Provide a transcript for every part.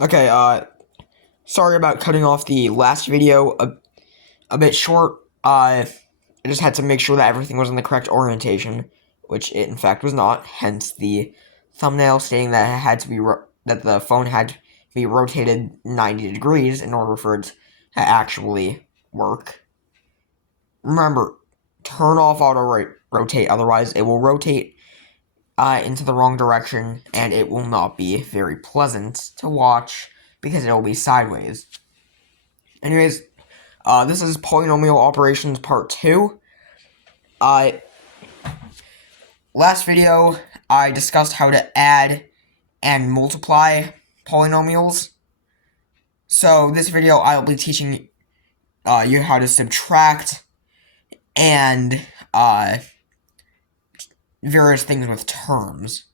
Okay, sorry about cutting off the last video a bit short. I just had to make sure that everything was in the correct orientation, which it in fact was not, hence the thumbnail stating that it had to be that the phone had to be rotated 90 degrees in order for it to actually work. Remember, turn off auto rotate, otherwise it will rotate into the wrong direction, and it will not be very pleasant to watch because it will be sideways. Anyways, this is Polynomial Operations Part 2. Last video, I discussed how to add and multiply polynomials. So this video, I'll be teaching you how to subtract and various things with terms.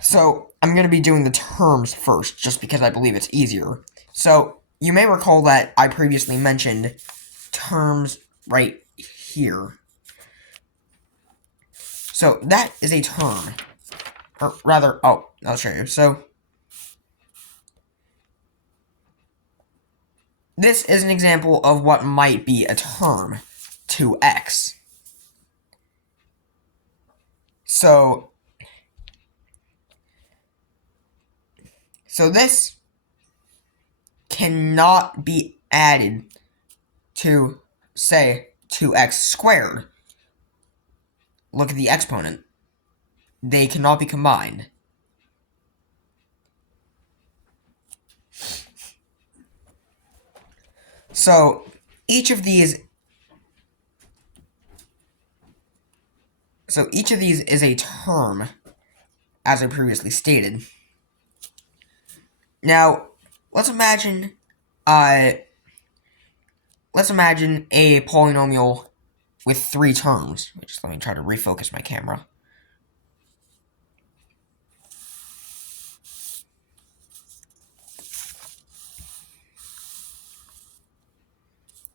So I'm going to be doing the terms first, just because I believe it's easier. So you may recall that I previously mentioned terms right here. So that is a term. Or rather, I'll show you. So this is an example of what might be a term, 2x. So this cannot be added to, say, 2x squared. Look at the exponent. They cannot be combined. So each of these is a term, as I previously stated. Now, let's imagine a polynomial with 3 terms. Just let me try to refocus my camera.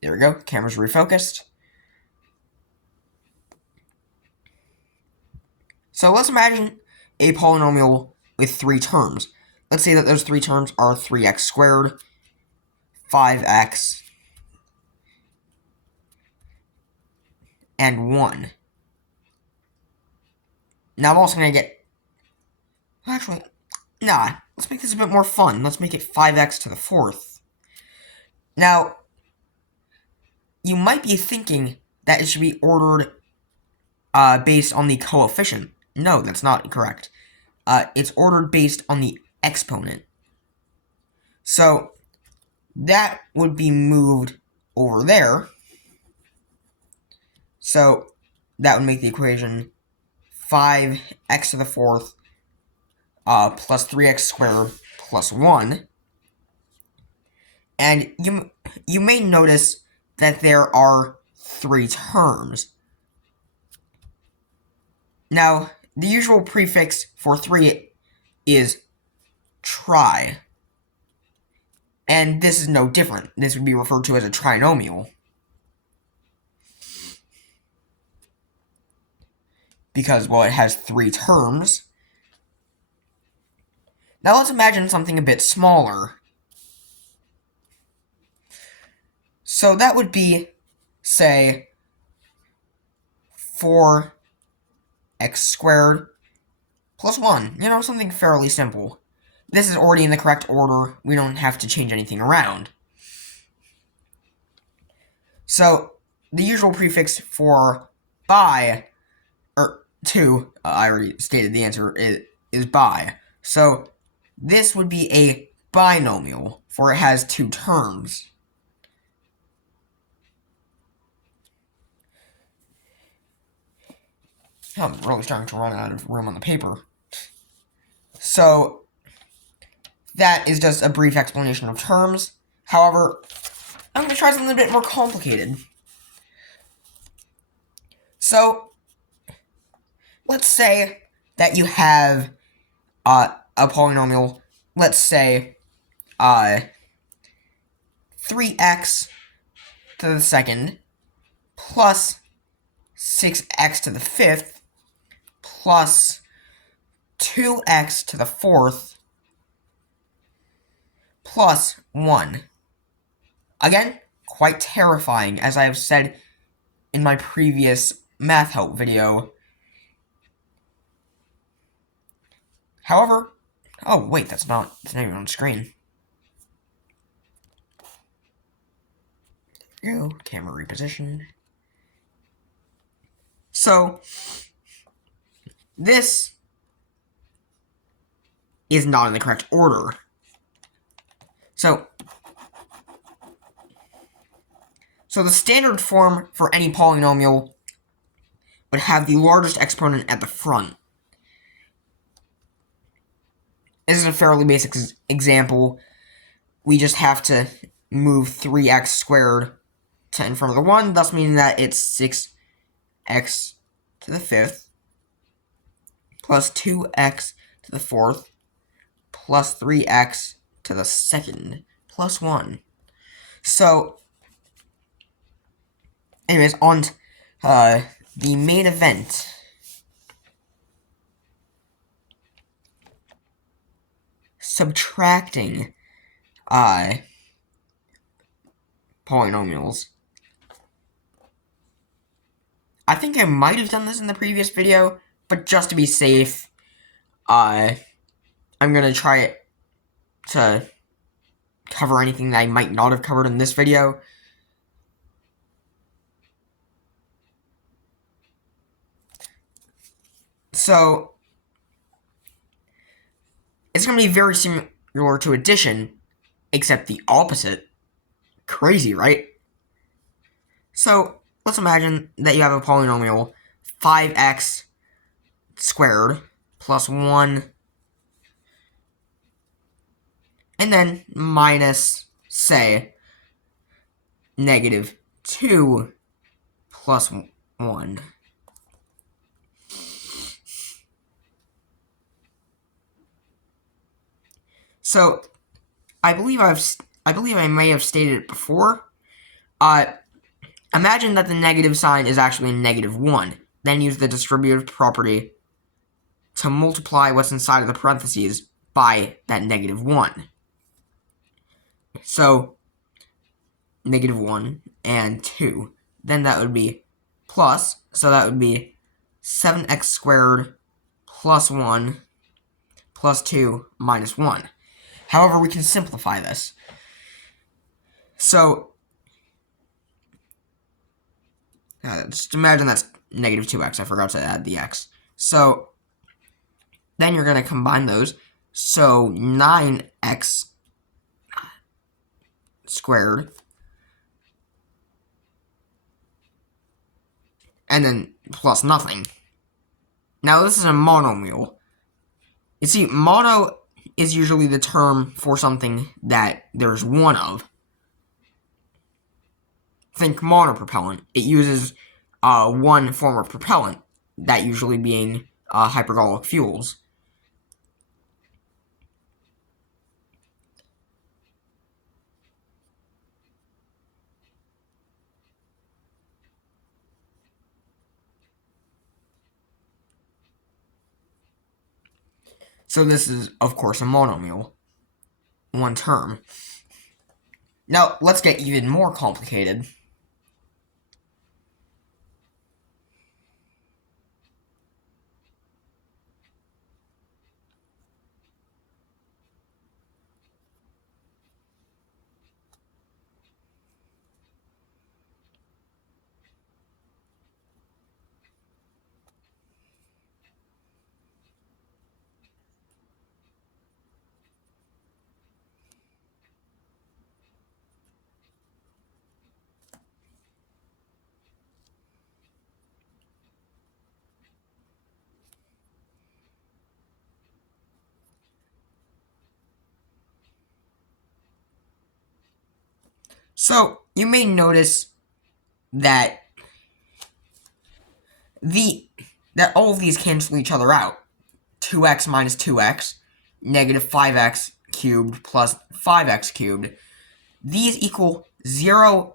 There we go, camera's refocused. So let's imagine a polynomial with 3 terms. Let's say that those 3 terms are 3x squared, 5x, and 1. Now I'm also going to get... Actually, nah, let's make this a bit more fun. Let's make it 5x to the 4th. Now, you might be thinking that it should be ordered based on the coefficient. No, that's not correct. It's ordered based on the exponent. So that would be moved over there. So that would make the equation 5x to the 4th plus 3x squared plus 1. And you may notice that there are 3 terms. Now, the usual prefix for 3 is tri. And this is no different. This would be referred to as a trinomial. Because, well, it has 3 terms. Now let's imagine something a bit smaller. So that would be, say, 4x squared plus 1. You know, something fairly simple. This is already in the correct order. We don't have to change anything around. So the usual prefix for by, or 2, I already stated the answer, is by. So this would be a binomial, for it has 2 terms. I'm really starting to run out of room on the paper. So that is just a brief explanation of terms. However, I'm going to try something a bit more complicated. So let's say that you have a polynomial, let's say 3x to the 2nd plus 6x to the 5th plus 2x to the 4th plus 1. Again, quite terrifying, as I have said in my previous math help video. However, oh wait, that's not even on screen. There we go, camera reposition. So, this is not in the correct order. So the standard form for any polynomial would have the largest exponent at the front. This is a fairly basic example. We just have to move 3x squared to in front of the 1, thus meaning that it's 6x to the 5th plus 2x to the 4th plus 3x to the 2nd plus 1. So, anyways, on the main event. Subtracting polynomials. I think I might have done this in the previous video, but just to be safe, I'm gonna try it to cover anything that I might not have covered in this video. So, it's going to be very similar to addition, except the opposite. Crazy, right? So, let's imagine that you have a polynomial 5x squared plus 1, and then minus, say, negative 2 plus 1. So, I believe I may have stated it before. Imagine that the negative sign is actually a negative 1. Then use the distributive property to multiply what's inside of the parentheses by that negative 1. So, negative 1 and 2. Then that would be plus, so that would be 7x squared plus 1 plus 2 minus 1. However, we can simplify this. So, just imagine that's negative 2x. I forgot to add the x. So, then you're going to combine those. So, 9x squared. And then plus nothing. Now, this is a monomial. You see, mono is usually the term for something that there's one of. Think monopropellant. It uses one form of propellant, that usually being hypergolic fuels. So this is, of course, a monomial. One term. Now, let's get even more complicated. So, you may notice that all of these cancel each other out. 2x minus 2x, negative 5x cubed plus 5x cubed. These equal 0x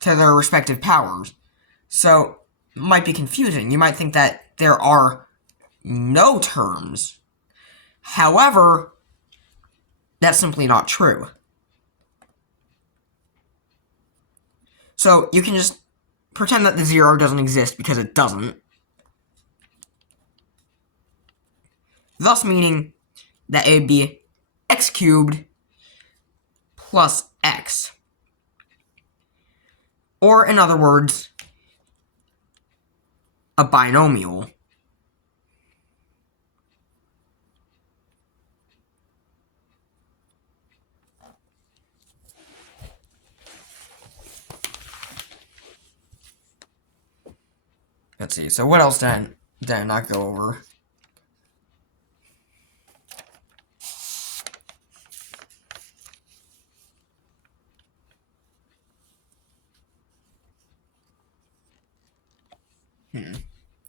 to their respective powers. So, it might be confusing. You might think that there are no terms. However, that's simply not true. So you can just pretend that the 0 doesn't exist because it doesn't. Thus meaning that it would be x cubed plus x. Or in other words, a binomial. Let's see, so what else did I not go over?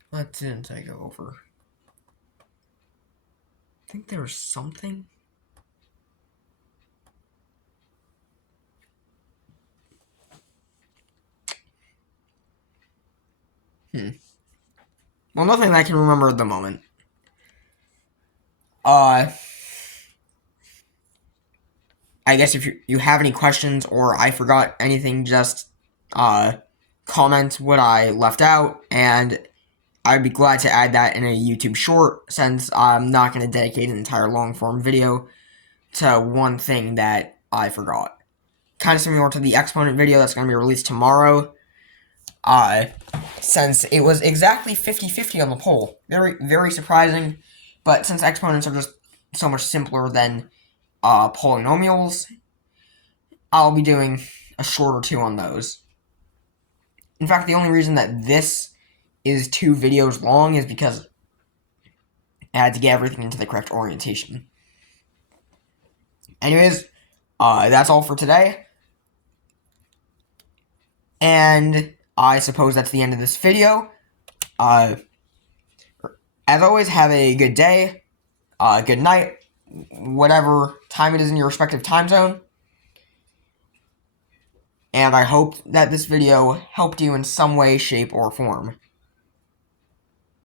What didn't I go over? I think there was something. Well, nothing that I can remember at the moment. I guess if you have any questions or I forgot anything, just comment what I left out, and I'd be glad to add that in a YouTube short, since I'm not going to dedicate an entire long-form video to one thing that I forgot. Kind of similar to the exponent video that's going to be released tomorrow, since it was exactly 50-50 on the poll. Very, very surprising, but since exponents are just so much simpler than polynomials, I'll be doing a short or two on those. In fact, the only reason that this is 2 videos long is because I had to get everything into the correct orientation. Anyways, that's all for today. And I suppose that's the end of this video. As always, have a good day, good night, whatever time it is in your respective time zone. And I hope that this video helped you in some way, shape, or form.